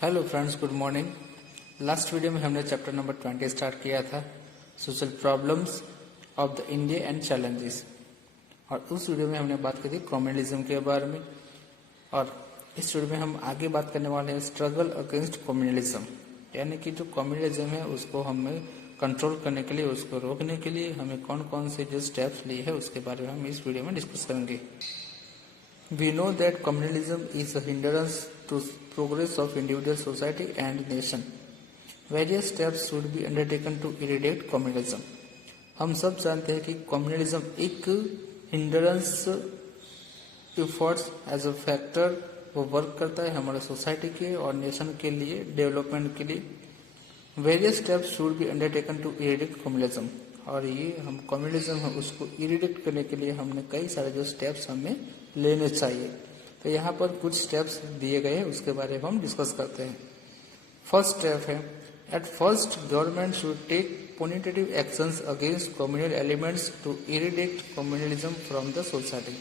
Hello friends, good morning. Last video में हमने chapter number 20 start किया था, social problems of the India and challenges. और उस वीडियो में हमने बात की थी कम्युनलिज्म के बारे में। और इस वीडियो में हम आगे बात करने वाले हैं स्ट्रगल अगेंस्ट कम्युनलिज्म, यानी कि जो कम्युनलिज्म है उसको हमें कंट्रोल करने के लिए, उसको रोकने के लिए हमें कौन कौन से जो स्टेप्स लिए हैं उसके बारे में हम इस वीडियो में डिस्कस करेंगे। We know that communalism is a hindrance to progress of individual society and nation. Various steps should be undertaken to eradicate communalism. हम सब जानते हैं कि कम्युनलिज्म एक hindrance efforts as a factor वो वर्क करता है हमारे सोसाइटी के और नेशन के लिए, डेवलपमेंट के लिए। Various steps should be undertaken to eradicate communalism, और ये हम कम्युनलिज्म है उसको इरेडिक्ट करने के लिए हमने कई सारे जो स्टेप्स हमें लेने चाहिए। तो यहाँ पर कुछ स्टेप्स दिए गए हैं, उसके बारे में हम डिस्कस करते हैं। फर्स्ट स्टेप है, at first government should take punitive actions against communal elements to eradicate communalism from the society.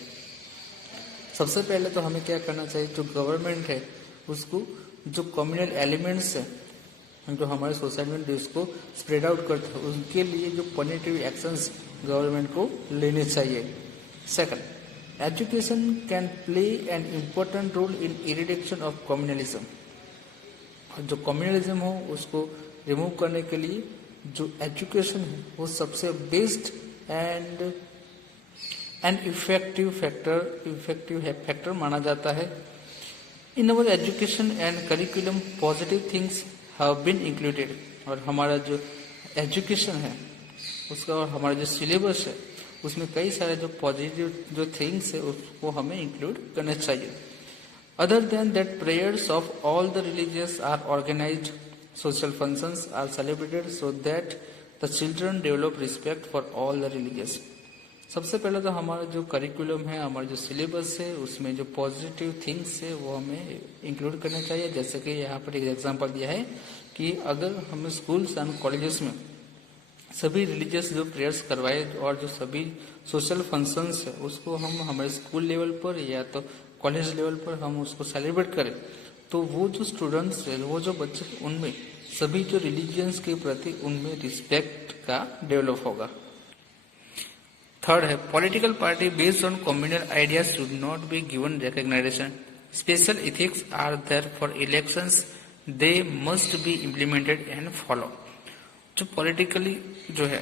सबसे पहले तो हमें क्या करना चाहिए, जो गवर्नमेंट है उसको जो कम्युनल एलिमेंट्स है जो हमारे सोसाइटी में जिसको स्प्रेड आउट करते हैं उनके लिए जो पॉजिटिव एक्शंस गवर्नमेंट को लेने चाहिए। Second, education can play an important role in eradication of communalism. जो कम्युनलिज्म हो उसको रिमूव करने के लिए जो एजुकेशन है वो सबसे बेस्ट एंड इफेक्टिव फैक्टर माना जाता है। In our education and curriculum positive things have been included, और हमारा जो एजुकेशन है उसका और हमारा जो सिलेबस है उसमें कई सारे जो पॉजिटिव जो थिंग्स है उसको हमें इंक्लूड करना चाहिए। Other than that, prayers of all the religious are organised, social functions are celebrated so that the children develop respect for all the religious. सबसे पहले तो हमारा जो करिकुलम है, हमारा जो सिलेबस है उसमें जो पॉजिटिव थिंग्स है वो हमें इंक्लूड करना चाहिए। जैसे कि यहाँ पर एक एग्जांपल दिया है कि अगर हमें स्कूल्स एंड कॉलेजेस में सभी रिलीजियस जो प्रेयर्स करवाए और जो सभी सोशल फंक्शंस है उसको हम हमारे स्कूल लेवल पर या तो कॉलेज लेवल पर हम उसको सेलिब्रेट करें, तो वो जो स्टूडेंट्स है, वो जो बच्चे, उनमें सभी जो रिलीजियंस के प्रति उनमें रिस्पेक्ट का डेवलप होगा। थर्ड है, political party based on communal ideas should not be given recognization. Special ethics are there for elections, they must be implemented and follow. जो पॉलिटिकली जो है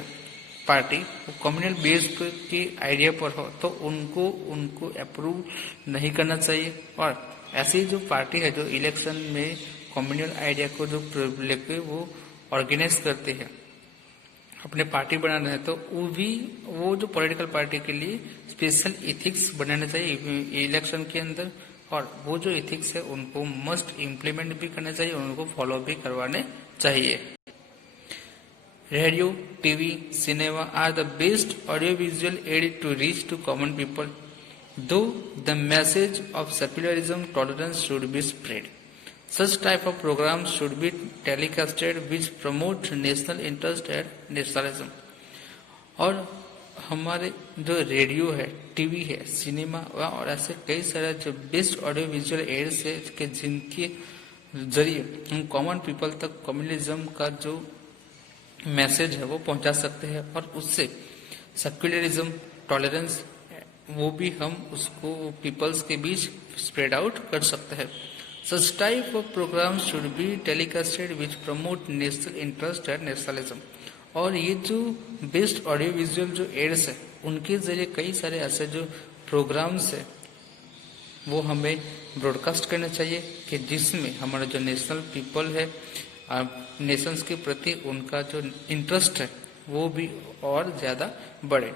पार्टी वो कम्युनल बेस्ड के आइडिया पर हो तो उनको अप्रूव नहीं करना चाहिए। और ऐसी जो पार्टी है जो इलेक्शन में कम्युनल आइडिया को जो लेके वो ऑर्गेनाइज करते हैं, अपने पार्टी बनाना है, तो वो जो पॉलिटिकल पार्टी के लिए स्पेशल इथिक्स बनाना चाहिए इलेक्शन के अंदर, और वो जो इथिक्स है उनको मस्ट इम्प्लीमेंट भी करना चाहिए और उनको फॉलो भी करवाने चाहिए। Radio, TV, cinema are the best audio visual aid to reach to common people, though the message of secularism tolerance should be spread. Such type of programs should be telecasted which promote national interest and nationalism। और हमारे जो radio है, TV है, cinema और ऐसे कई सारे जो बेस्ट ऑडियो विजुअल एड्स है कि जिनके जरिए हम कॉमन पीपल तक कम्युनलिज्म का जो मैसेज है वो पहुंचा सकते हैं, और उससे सेक्युलरिज्म, टॉलरेंस वो भी हम उसको पीपल्स के बीच स्प्रेड आउट कर सकते हैं। Such type of programs should be telecasted which promote national interest and nationalism। और ये जो बेस्ट ऑडियो विजुअल जो एड्स है उनके जरिए कई सारे ऐसे जो प्रोग्राम्स है वो हमें ब्रॉडकास्ट करना चाहिए कि जिसमें हमारा जो नेशनल पीपल है, नेशंस के प्रति उनका जो इंटरेस्ट है वो भी और ज्यादा बढ़े।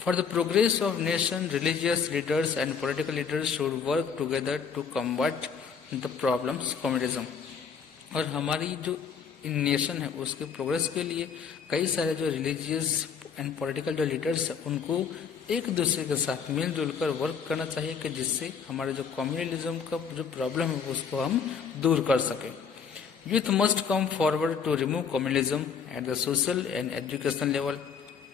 For the progress of nation, religious leaders and political leaders should work together to combat the problems communalism. और हमारी जो नेशन है उसके प्रोग्रेस के लिए कई सारे जो रिलीजियस एंड पॉलिटिकल जो लीडर्स है उनको एक दूसरे के साथ मिलजुल कर वर्क करना चाहिए कि जिससे हमारे जो कम्युनलिज्म का जो प्रॉब्लम है उसको हम दूर कर सके। Youth must come forward to remove communalism at the social and educational level.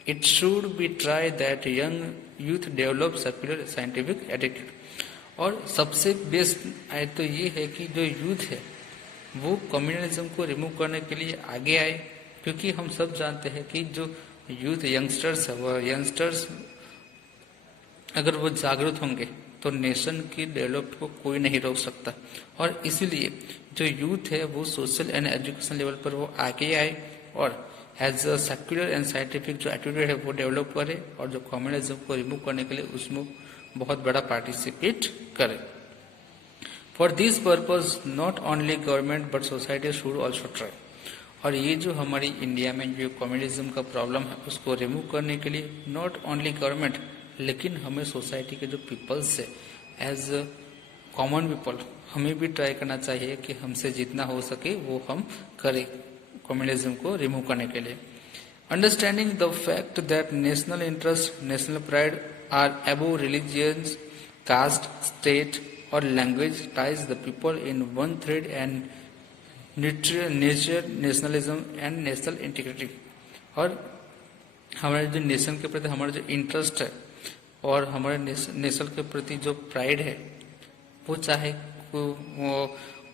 It should be try that young youth develop secular scientific attitude. और सबसे बेस्ट तो ये है कि जो यूथ है वो कम्युनलिज्म को रिमूव करने के लिए आगे आए, क्योंकि हम सब जानते हैं कि जो यूथ यंगस्टर्स है, वो यंगस्टर्स अगर वो जागरूक होंगे तो नेशन की डेवलप को कोई नहीं रोक सकता। और इसीलिए जो यूथ है वो सोशल एंड एजुकेशन लेवल पर वो आगे आए और as a secular and scientific जो एटीट्यूड है वो डेवलप करे, और जो कम्युनलिज्म को रिमूव करने के लिए उसमें बहुत बड़ा पार्टिसिपेट करे। For this purpose not only government but society should also try. और ये जो हमारी इंडिया में जो कम्युनलिज्म का प्रॉब्लम है उसको रिमूव करने के लिए नॉट ओनली गवर्नमेंट, लेकिन हमें सोसाइटी के जो पीपल्स है एज कॉमन पीपल हमें भी ट्राई करना चाहिए कि हमसे जितना हो सके वो हम करें कम्युनलिज्म को रिमूव करने के लिए। Understanding the fact that national interest, national pride are above religion, caste, state और language ties the people in one thread and nature nationalism and national integrity. और हमारे जो नेशन के प्रति हमारा जो इंटरेस्ट है और हमारे नेशन के प्रति जो प्राइड है, वो चाहे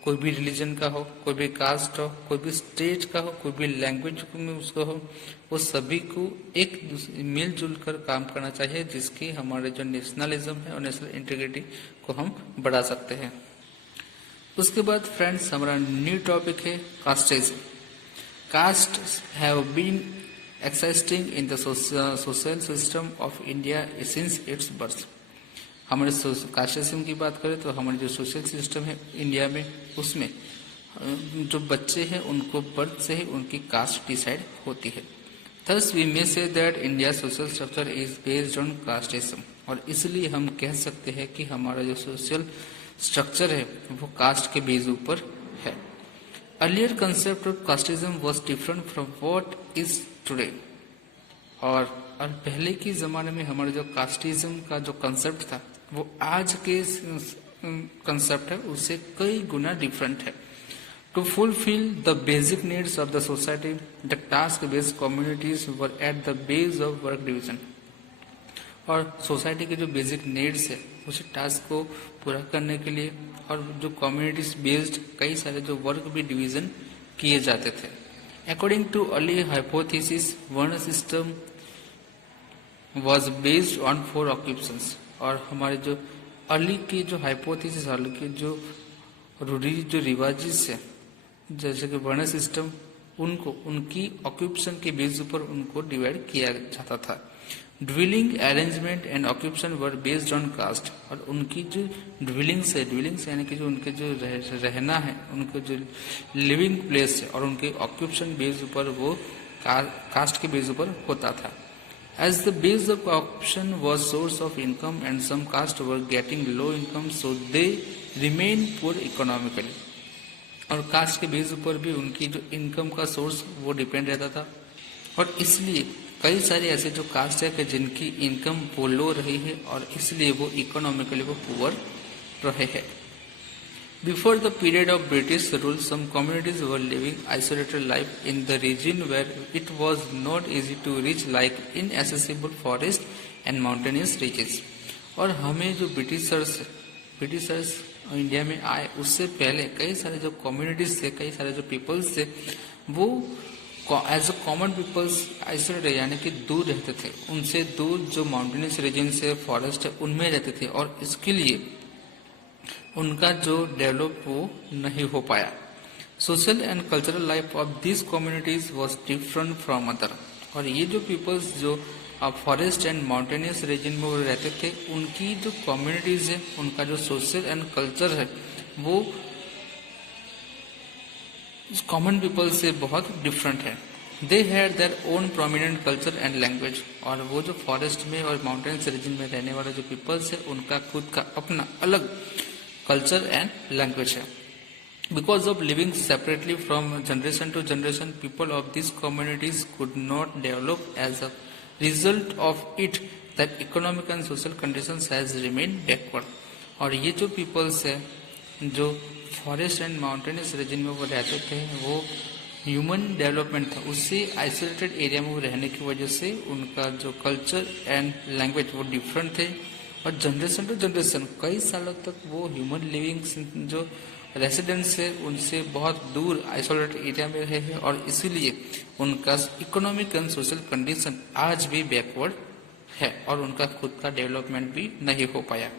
कोई भी रिलीजन का हो, कोई भी कास्ट हो, कोई भी स्टेट का हो, कोई भी लैंग्वेज में उसका हो, वो सभी को एक मिलजुल कर काम करना चाहिए, जिसकी हमारे जो नेशनलिज्म है और नेशनल इंटीग्रिटी को हम बढ़ा सकते हैं। उसके बाद फ्रेंड्स हमारा न्यू टॉपिक है casteism. Caste have been existing in the social system of India since its birth. हमारे कास्टिज्म की बात करें तो हमारे जो सोशल सिस्टम है इंडिया में, उसमें जो बच्चे हैं उनको बर्थ से ही उनकी कास्ट डिसाइड होती है। Thus we may say that India social structure is based on casteism. और इसलिए हम कह सकते हैं कि हमारा जो सोशल स्ट्रक्चर है वो कास्ट के बेस ऊपर है। Earlier concept of casteism was different from what is today. और पहले के जमाने में हमारे जो कास्टिज्म का जो कंसेप्ट था वो आज के कंसेप्ट है उससे कई गुना डिफरेंट है। To fulfil the basic needs of the society, the task based communities were at the base of work division. और सोसाइटी के जो बेसिक नीड्स है उस टास्क को पूरा करने के लिए और जो कम्युनिटीज बेस्ड कई सारे जो वर्क भी डिवीजन किए जाते थे। अकॉर्डिंग टू अर्ली हाइपोथेसिस वर्ण system was based on 4 occupations. और हमारे जो अर्ली की जो हाइपोथेसिस, अर्ली की जो जो रिवाजेस है जैसे कि वर्ण सिस्टम, उनको उनकी ऑक्यूपेशन के बेस पर उनको डिवाइड किया जाता था। Dwelling arrangement and occupation were based on caste. और उनकी जो ड्विलिंग्स है, ड्विलिंग्स यानी कि जो उनके जो रहना है, उनको जो लिविंग प्लेस है और उनके ऑक्यूपेशन बेस पर वो कास्ट के बेस पर होता था। As the base of occupation was source of income and some caste were getting low income, so they remain poor economically. और कास्ट के बेस पर भी उनकी जो इनकम का सोर्स वो डिपेंड रहता था, और इसलिए कई सारे ऐसे जो कास्ट है कि जिनकी इनकम वो लो रही है और इसलिए वो इकोनॉमिकली वो पुअर रहे हैं। Before the period of British rule, some communities were living isolated life in the region where it was not easy to reach, like inaccessible forest and mountainous regions. और हमें जो ब्रिटिशर्स इंडिया में आए उससे पहले कई सारे जो कम्युनिटीज थे, कई सारे जो पीपल्स थे, वो as a common peoples isolated यानी कि दूर रहते थे। उनसे दूर जो माउंटेनस रीजन से फॉरेस्ट है उनमें रहते थे, और इसके लिए उनका जो डेवलप वो नहीं हो पाया। Social and cultural life of this communities was different from other. और ये जो पीपल्स जो फॉरेस्ट एंड माउंटेनियस रीजन में वो रहते थे, उनकी जो कम्युनिटीज है, उनका जो सोशल एंड कल्चर है वो कॉमन पीपल से बहुत डिफरेंट है। They had their own prominent culture and language. और वो जो फॉरेस्ट में और माउंटेन्स रीजन में रहने वाले जो पीपल्स है उनका खुद का अपना अलग कल्चर एंड लैंग्वेज है। Because of living separately from generation to generation, people of these communities could not develop. As a result of it, that economic and social conditions has remained backward. और ये जो peoples है जो forest and mountainous reason में वो रहते थे, वो ह्यूमन डेवलपमेंट था, उससे आइसोलेटेड एरिया में वो रहने की वजह से उनका जो कल्चर एंड लैंग्वेज वो डिफरेंट थे। और जनरेशन टू जनरेशन कई सालों तक वो ह्यूमन लिविंग जो रेसिडेंट्स से उनसे बहुत दूर आइसोलेटेड एरिया में रहे हैं और इसीलिए उनका इकोनॉमिक एंड सोशल कंडीशन आज भी बैकवर्ड है और उनका खुद का डेवलपमेंट भी नहीं हो पाया।